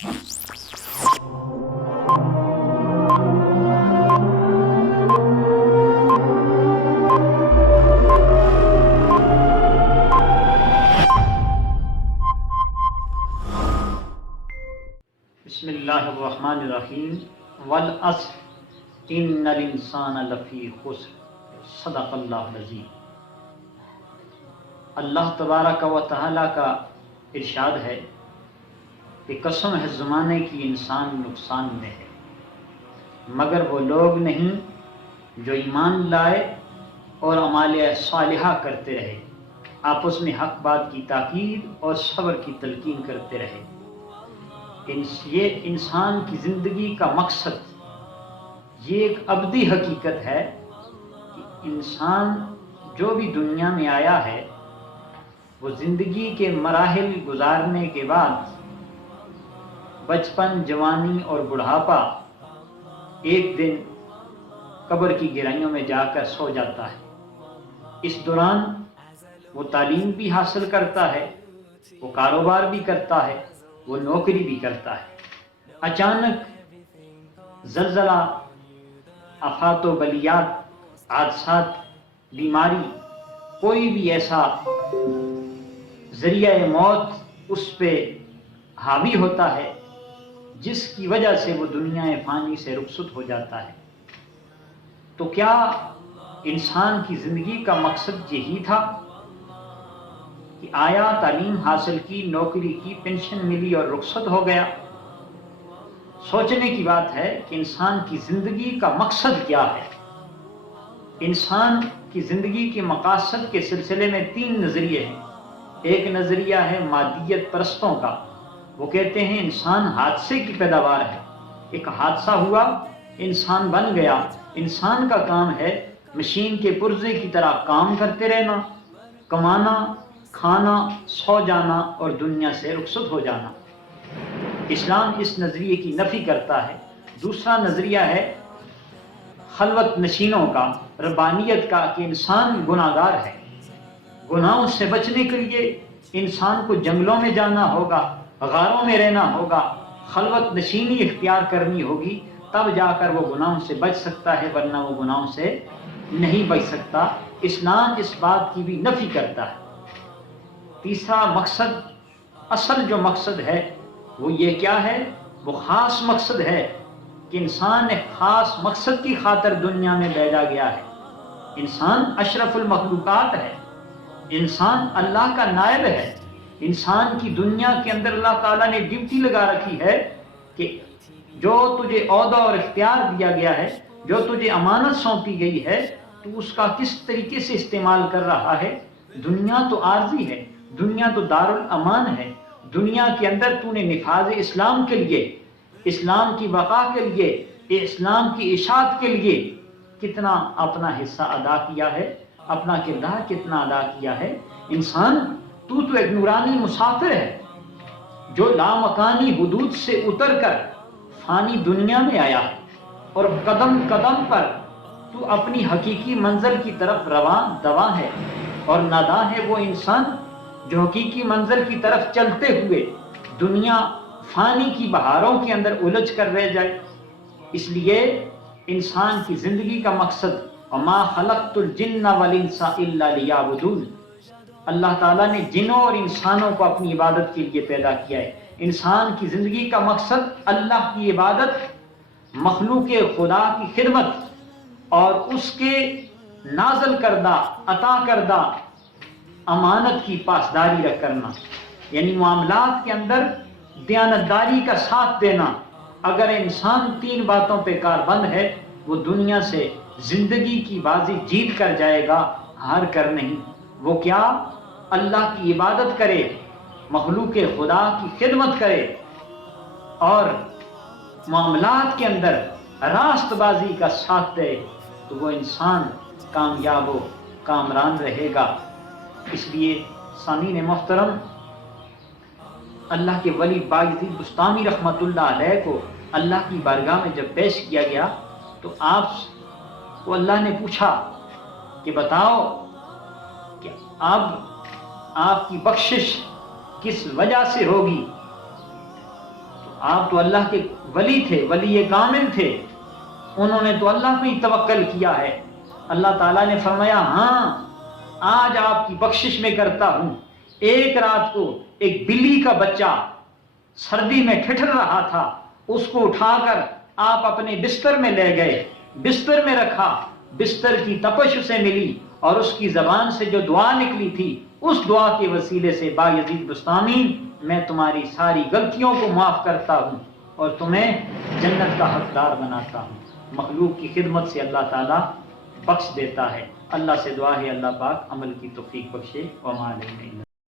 بسم اللہ الرحمن الرحیم والعصر ان الانسان لفی خسر صدق اللہ العظیم۔ اللہ تبارک و تعالی کا ارشاد ہے کہ قسم ہے زمانے کی انسان نقصان میں ہے، مگر وہ لوگ نہیں جو ایمان لائے اور اعمال صالحہ کرتے رہے، آپس میں حق بات کی تاکید اور صبر کی تلقین کرتے رہے۔ یہ انسان کی زندگی کا مقصد، یہ ایک ابدی حقیقت ہے کہ انسان جو بھی دنیا میں آیا ہے وہ زندگی کے مراحل گزارنے کے بعد بچپن، جوانی اور بڑھاپا ایک دن قبر کی گہرائیوں میں جا کر سو جاتا ہے۔ اس دوران وہ تعلیم بھی حاصل کرتا ہے، وہ کاروبار بھی کرتا ہے، وہ نوکری بھی کرتا ہے۔ اچانک زلزلہ، آفات و بلیات، حادثات، بیماری، کوئی بھی ایسا ذریعہ موت اس پہ حاوی ہوتا ہے جس کی وجہ سے وہ دنیا فانی سے رخصت ہو جاتا ہے۔ تو کیا انسان کی زندگی کا مقصد یہی تھا کہ آیا، تعلیم حاصل کی، نوکری کی، پینشن ملی اور رخصت ہو گیا؟ سوچنے کی بات ہے کہ انسان کی زندگی کا مقصد کیا ہے۔ انسان کی زندگی کے مقاصد کے سلسلے میں 3 نظریے ہیں۔ ایک نظریہ ہے مادیت پرستوں کا، وہ کہتے ہیں انسان حادثے کی پیداوار ہے، ایک حادثہ ہوا، انسان بن گیا، انسان کا کام ہے مشین کے پرزے کی طرح کام کرتے رہنا، کمانا، کھانا، سو جانا اور دنیا سے رخصت ہو جانا۔ اسلام اس نظریے کی نفی کرتا ہے۔ دوسرا نظریہ ہے خلوت نشینوں کا، ربانیت کا، کہ انسان گناہ گار ہے، گناہوں سے بچنے کے لیے انسان کو جنگلوں میں جانا ہوگا، غاروں میں رہنا ہوگا، خلوت نشینی اختیار کرنی ہوگی، تب جا کر وہ گناہوں سے بچ سکتا ہے، ورنہ وہ گناہوں سے نہیں بچ سکتا۔ اسلام اس بات کی بھی نفی کرتا ہے۔ تیسرا مقصد، اصل جو مقصد ہے وہ یہ کیا ہے؟ وہ خاص مقصد ہے کہ انسان ایک خاص مقصد کی خاطر دنیا میں بھیجا گیا ہے۔ انسان اشرف المخلوقات ہے، انسان اللہ کا نائب ہے۔ انسان کی دنیا کے اندر اللہ تعالیٰ نے ڈیوٹی لگا رکھی ہے کہ جو تجھے عہدہ اور اختیار دیا گیا ہے، جو تجھے امانت سونپی گئی ہے، تو اس کا کس طریقے سے استعمال کر رہا ہے۔ دنیا تو عارضی ہے، دنیا تو دارالامان ہے، دنیا کے اندر تو نے نفاذ اسلام کے لیے، اسلام کی بقا کے لیے، اسلام کی اشاعت کے لیے کتنا اپنا حصہ ادا کیا ہے، اپنا کردار کتنا ادا کیا ہے۔ انسان تو ایک نورانی مسافر ہے جو لامکانی حدود سے اتر کر فانی دنیا میں آیا ہے، اور قدم قدم پر تو اپنی حقیقی منزل کی طرف رواں دواں ہے، اور ناداں ہے وہ انسان جو حقیقی منزل کی طرف چلتے ہوئے دنیا فانی کی بہاروں کے اندر الجھ کر رہ جائے۔ اس لیے انسان کی زندگی کا مقصد وَمَا خَلَقْتُ الْجِنَّ وَالْإِنسَ إِلَّا لِيَعْبُدُونِ، اللہ تعالیٰ نے جنوں اور انسانوں کو اپنی عبادت کے لیے پیدا کیا ہے۔ انسان کی زندگی کا مقصد اللہ کی عبادت، مخلوق خدا کی خدمت اور اس کے نازل کردہ، عطا کردہ امانت کی پاسداری کرنا، یعنی معاملات کے اندر دیانتداری کا ساتھ دینا۔ اگر انسان 3 باتوں پہ کاربند ہے، وہ دنیا سے زندگی کی بازی جیت کر جائے گا، ہار کر نہیں۔ وہ کیا؟ اللہ کی عبادت کرے، مخلوق خدا کی خدمت کرے، اور معاملات کے اندر راست بازی کا ساتھ دے، تو وہ انسان کامیاب و کامران رہے گا۔ اس لیے سامعین محترم، اللہ کے ولی بایزید بستامی رحمۃ اللہ علیہ کو اللہ کی بارگاہ میں جب پیش کیا گیا تو آپ کو اللہ نے پوچھا کہ بتاؤ کہ اب آپ کی بخشش کس وجہ سے ہوگی؟ تو آپ تو اللہ کے ولی تھے، ولی کامل تھے، انہوں نے تو اللہ پہ ہی توکل کیا ہے۔ اللہ تعالیٰ نے فرمایا ہاں آج آپ کی بخشش میں کرتا ہوں۔ ایک رات کو ایک بلی کا بچہ سردی میں ٹھٹر رہا تھا، اس کو اٹھا کر آپ اپنے بستر میں لے گئے، بستر میں رکھا، بستر کی تپش اسے ملی اور اس کی زبان سے جو دعا نکلی تھی اس دعا کے وسیلے سے بایزید بستامی میں تمہاری ساری غلطیوں کو معاف کرتا ہوں اور تمہیں جنت کا حقدار بناتا ہوں۔ مخلوق کی خدمت سے اللہ تعالیٰ بخش دیتا ہے۔ اللہ سے دعا ہے اللہ پاک عمل کی توفیق بخشے۔ وما علینا